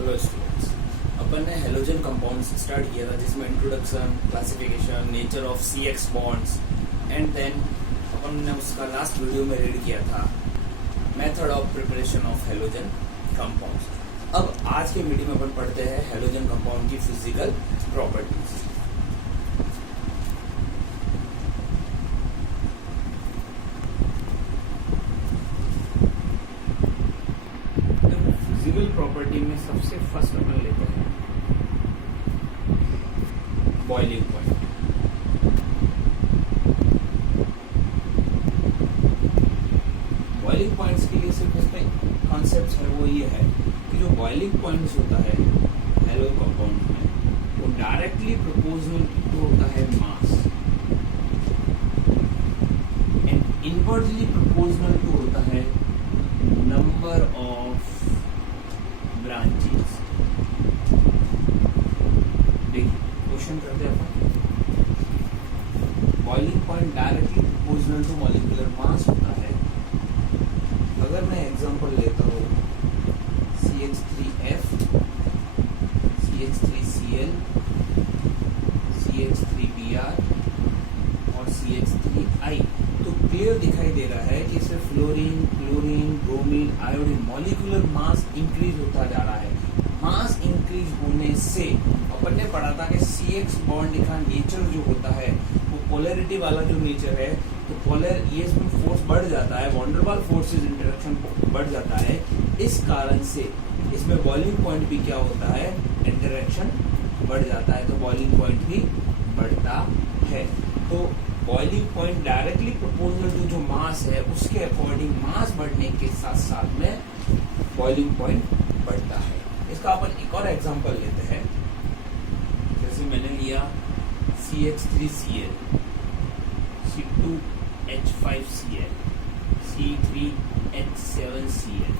Hello students, अपन ने halogen compounds start किया था जिसमें introduction, classification, nature of CX bonds and then अपन ने उसका लास्ट वीडियो में रीड किया था method of preparation of halogen compounds. अब आज के वीडियो में अपन पढ़ते हैं हेलोजन कंपाउंड की फिजिकल प्रॉपर्टीज। फिजिकल प्रॉपर्टी में सबसे फर्स्ट अपन लेते हैं बॉइलिंग पॉइंट। बॉइलिंग पॉइंट्स के लिए सिर्फ इसमें कॉन्सेप्ट है वो ये है कि जो बॉइलिंग पॉइंट्स होता है हेलो कंपाउंड में वो डायरेक्टली प्रोपोर्शनल टू होता है mass and inversely proportional to होता है नंबर ऑफ ब्रांचेस। देखिए क्वेश्चन करते हैं अपन, boiling point directly proportional to molecular mass होता है। अगर मैं एग्जांपल लेता हूँ CH3F, CH3Cl, CH3Br और CH3I, तो क्लियर दिखाई दे रहा है कि इसमें fluorine, chlorine, bromine, iodine molecular mass increase होता जा रहा है। मास इंक्रीज होने से अपन ने पढ़ा था कि CX बॉन्ड का नेचर जो होता है वो पोलैरिटी वाला जो नेचर है, तो पोलर ये इसमें फोर्स बढ़ जाता है, वॉन्डरवाल फोर्सेस इंटरेक्शन बढ़ जाता है। इस कारण से इसमें बॉइलिंग पॉइंट भी क्या होता है, इंटरेक्शन बढ़ जाता है, तो बॉइलिंग पॉइंट भी बढ़ता है। तो boiling point directly proportional to जो मास है उसके अकॉर्डिंग मास बढ़ने के साथ साथ में बॉइलिंग पॉइंट बढ़ता है। इसका अपन एक और एग्जांपल लेते हैं, जैसे मैंने लिया CH3Cl, C2H5Cl, C3H7Cl,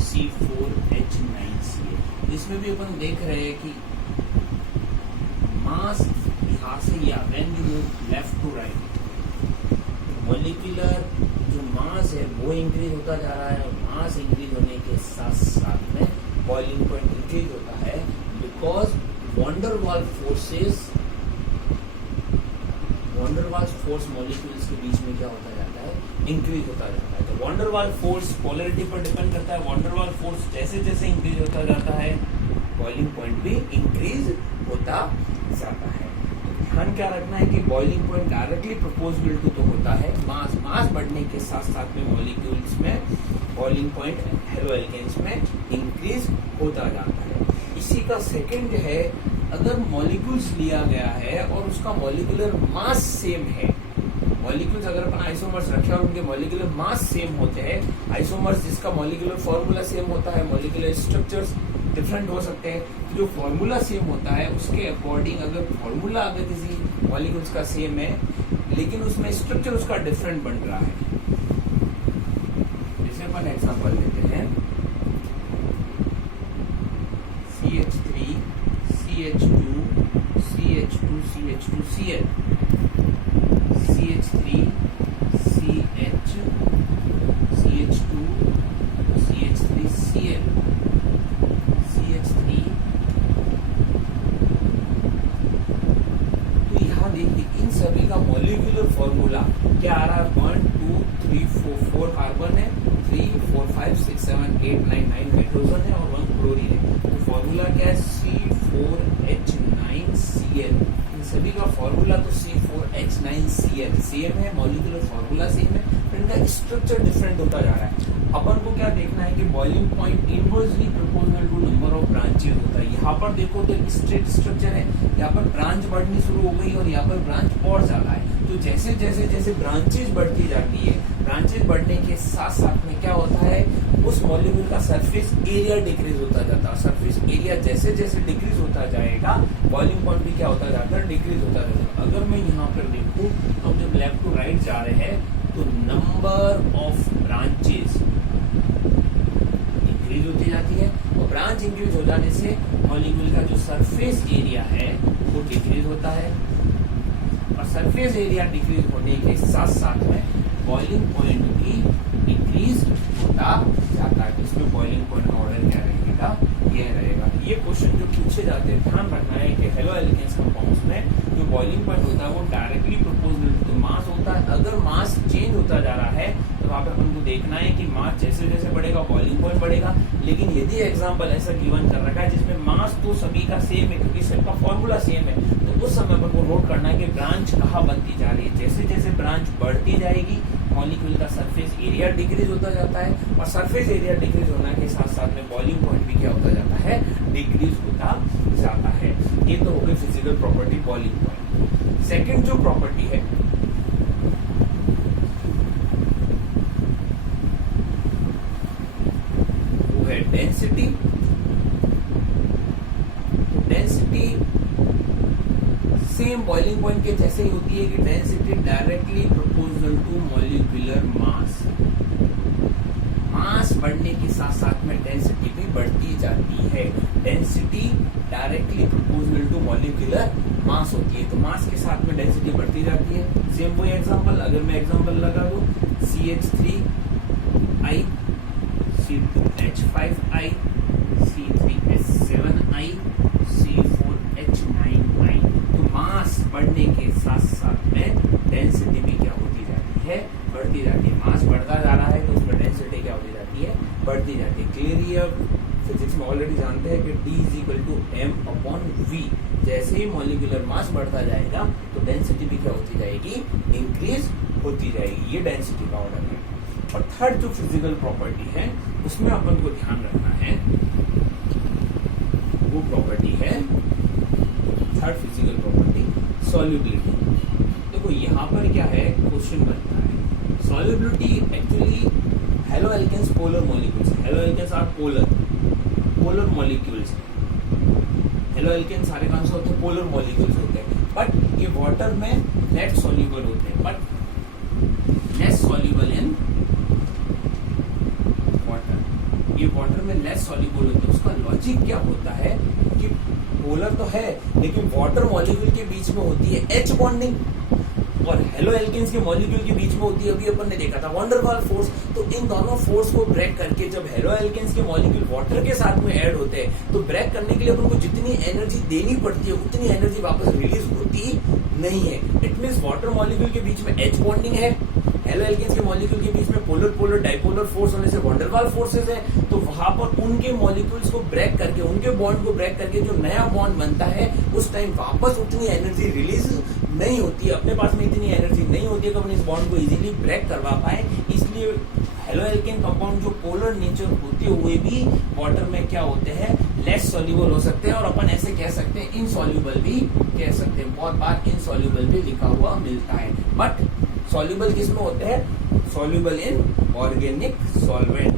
C4H9Cl। इसमें भी अपन देख रहे हैं कि मास यहाँ से या when you move left to right molecular जो मास है वो इंक्रीज होता जा रहा है। मास इंक्रीज होने के साथ साथ में बॉइलिंग पॉइंट इंक्रीज होता है बिकॉज वॉन्डरवाल फोर्स मॉलिक्यूल्स के बीच में क्या होता जाता है, इंक्रीज होता जाता है। तो वॉन्डरवाल फोर्स पोलैरिटी पर डिपेंड करता है। वॉन्डरवाल फोर्स जैसे जैसे इंक्रीज होता जाता है बॉइलिंग पॉइंट भी इंक्रीज होता जाता है। ध्यान क्या रखना है कि boiling point directly proportional to तो होता है मास बढ़ने के साथ साथ में मॉलिक्यूल्स में बॉइलिंग पॉइंट हेलो एल्केन्स में इंक्रीज होता जाता है। इसी का सेकंड है, अगर मॉलिक्यूल्स लिया गया है और उसका मॉलिक्यूलर मास सेम है, मॉलिक्यूल्स अगर अपन आइसोमर्स रखे और उनके मॉलिक्यूलर मास सेम होते हैं, आइसोमर्स जिसका मॉलिक्यूलर फॉर्मूला सेम होता है, मॉलिक्यूलर स्ट्रक्चर्स डिफरेंट हो सकते हैं, जो फॉर्मूला सेम होता है उसके अकॉर्डिंग अगर फॉर्मूला अगर किसी मॉलिक्यूल्स का सेम है लेकिन उसमें स्ट्रक्चर उसका डिफरेंट बन रहा है। जैसे अपन एग्जांपल लेते हैं CH3 CH2 CH2 CH2Cl, CH3 CH CH2 CH3Cl, CH3। तो यहाँ देखिए इन सभी का मॉलिक्यूलर फॉर्मूला क्या आ रहा है, 1 2 3 4 कार्बन है, 3 4 5 6 7 8 9 9 नाइट्रोजन है और 1 क्लोरीन है। तो फॉर्मूला क्या है, C4H9Cl। इन सभी का फॉर्मूला तो C4H9Cl सेम है, मॉलिक्यूलर फॉर्मूला सेम है, इनका स्ट्रक्चर डिफरेंट होता जा रहा है। अपन को क्या देखना है कि boiling point inversely proportional to number of branches होता है। यहाँ पर देखो तो स्ट्रेट स्ट्रक्चर है, यहाँ पर ब्रांच बढ़नी शुरू हो गई और यहाँ पर ब्रांच और ज्यादा है। तो जैसे जैसे जैसे ब्रांचेस बढ़ती जाती है, ब्रांचेस बढ़ने के साथ साथ में क्या होता है, उस मॉलिक्यूल का सरफेस एरिया डिक्रीज होता जाता है। सरफेस एरिया जैसे जैसे डिक्रीज होता जाएगा बॉइलिंग पॉइंट भी क्या होता जाता है, डिक्रीज होता जाता है। अगर मैं यहाँ पर देखूँ, हम जब लेफ्ट टू राइट जा रहे हैं तो नंबर ऑफ ब्रांचेस इंक्रीज होती जाती है और ब्रांच इंक्रीज हो जाने से मॉलिक्यूल का जो सरफेस एरिया है वो डिक्रीज होता है और सरफेस एरिया डिक्रीज होने के साथ साथ में बॉइलिंग पॉइंट भी इंक्रीज होता जाता है। इसमें बॉइलिंग पॉइंट का ऑर्डर क्या रहेगा, यह रहेगा। ये क्वेश्चन जो पूछे जाते हैं ध्यान रखना है कि हेलो एल्केन्स कंपाउंड्स में जो बॉइलिंग पॉइंट होता है वो डायरेक्टली प्रोपोर्शनल टू मास होता है। अगर मास चेंज होता जा रहा है तो वहाँ पे हमको देखना है कि मास जैसे जैसे बढ़ेगा बॉइलिंग पॉइंट बढ़ेगा। लेकिन यदि एग्जाम्पल ऐसा गिवन कर रखा है जिसमें मास तो सभी का सेम है क्योंकि सबका फॉर्मूला सेम है, तो उस समय पर को नोट करना है कि ब्रांच कहाँ बनती जा रही है। जैसे जैसे ब्रांच बढ़ती जाएगी मॉलिक्यूल का सरफेस एरिया डिक्रीज होता जाता है और सरफेस एरिया डिक्रीज होने के साथ साथ में बॉइलिंग पॉइंट भी क्या होता जाता है, डिक्रीज होता जाता है। ये तो हो गई physical property boiling point. Second जो प्रॉपर्टी है वो है density. Density same boiling point के जैसे ही होती है कि density directly proportional to molecular mass. Mass बढ़ने के साथ साथ में डेंसिटी भी बढ़ती जाती है। Density directly proportional to molecular mass होती है, तो मास के साथ में डेंसिटी बढ़ती जाती है। सेम वही एग्जांपल, अगर मैं एग्जांपल लगा दूं CH3I C2H5I C3H7I C4H9I। तो मास बढ़ने के साथ साथ में डेंसिटी भी क्या होती जाती है, बढ़ती जाती है। मास बढ़ता जा रहा है तो उसमें डेंसिटी क्या होती जाती है, बढ़ती जाती है। क्लियर? फिजिक्स में ऑलरेडी जानते हैं कि D = m/v। जैसे ही मॉलिक्यूलर मास बढ़ता जाएगा तो डेंसिटी भी क्या होती जाएगी, इंक्रीज होती जाएगी। ये डेंसिटी का ऑर्डर है। और थर्ड जो फिजिकल प्रॉपर्टी है उसमें अपन को ध्यान रखना है, वो प्रॉपर्टी है थर्ड फिजिकल प्रॉपर्टी सॉल्युबिलिटी। देखो यहाँ पर क्या है, क्वेश्चन बनता है solubility actually halo alkanes polar molecules. Halo alkanes are polar molecules. Halo alkane सारे कौन से होते हैं, पोलर मॉलिक्यूल्स होते हैं। बट ये वाटर में नेट सॉल्युबल होते हैं, but less soluble in water. ये वाटर में लेस सॉल्युबल होते हैं। उसका लॉजिक क्या होता है कि पोलर तो है लेकिन वाटर मॉलिक्यूल के बीच में होती है H बॉन्डिंग और हेलो एल्केन्स के मॉलिक्यूल के बीच में होती है, अभी अपन ने देखा था, वंडर वाल फोर्स। तो इन दोनों फोर्स को ब्रेक करके जब हेलो एल्केन्स के मॉलिक्यूल वाटर के साथ में ऐड होते हैं तो ब्रेक करने के लिए अपन को जितनी एनर्जी देनी पड़ती है उतनी एनर्जी वापस रिलीज होती नहीं है। इट मींस वाटर मॉलिक्यूल के बीच में H बॉन्डिंग है, हेलो एल्केन्स के मॉलिक्यूल के बीच में पोलर पोलर डाइपोलर फोर्स होने से वंडर वाल फोर्सेस है। तो वहां पर उनके मॉलिक्यूल्स को ब्रेक करके, उनके बॉन्ड को ब्रेक करके जो नया बॉन्ड बनता है उस टाइम वापस उतनी एनर्जी रिलीज नहीं होती है। अपने पास में इतनी एनर्जी नहीं होती है कि अपन इस बॉन्ड को इजीली ब्रेक करवा पाए। इसलिए हेलो एल्केन कंपाउंड जो पोलर नेचर होते हुए भी वाटर में क्या होते हैं, लेस सॉल्युबल हो सकते हैं और अपन ऐसे कह सकते हैं इनसॉल्युबल भी कह सकते हैं। बहुत बार इनसॉल्युबल भी लिखा हुआ मिलता है। बट सॉल्युबल किस में होते हैं, soluble in organic solvent.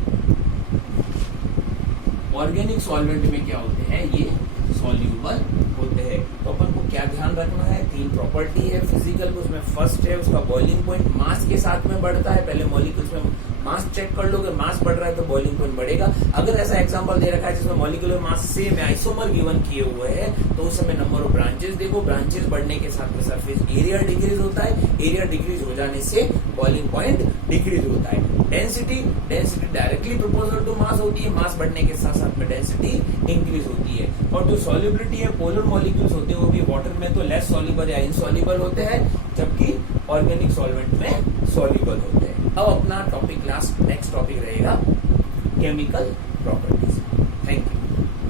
Organic solvent में क्या होते हैं, ये सॉल्युबल होते हैं। तो अपन को क्या ध्यान रखना है, तीन प्रॉपर्टी है फिजिकल, उसमें फर्स्ट है उसका बॉइलिंग पॉइंट मास के साथ में बढ़ता है। पहले मॉलिक्यूल्स में मास चेक कर लो, अगर मास बढ़ रहा है तो बॉइलिंग पॉइंट बढ़ेगा। अगर ऐसा एग्जांपल दे रखा है जिसमें मॉलिक्यूलर मास सेम है, आइसोमर गिवन किए हुए हैं, तो उस समय नंबर ऑफ ब्रांचेस देखो। ब्रांचेस बढ़ने के साथ में सरफेस एरिया डिक्रीज होता है, एरिया डिक्रीज हो जाने से बॉइलिंग पॉइंट डिक्रीज होता है। Density directly proportional to mass होती है, मास बढ़ने के साथ साथ में डेंसिटी इंक्रीज होती है। और जो सॉल्युबिलिटी है, पोलर मॉलिक्यूल्स होते हैं वो भी वाटर में तो लेस सॉल्युबल या इनसॉल्युबल होते हैं, जबकि ऑर्गेनिक सॉल्वेंट में सॉल्युबल होते हैं। अब अपना टॉपिक नेक्स्ट टॉपिक रहेगा केमिकल प्रॉपर्टीज। Thank you.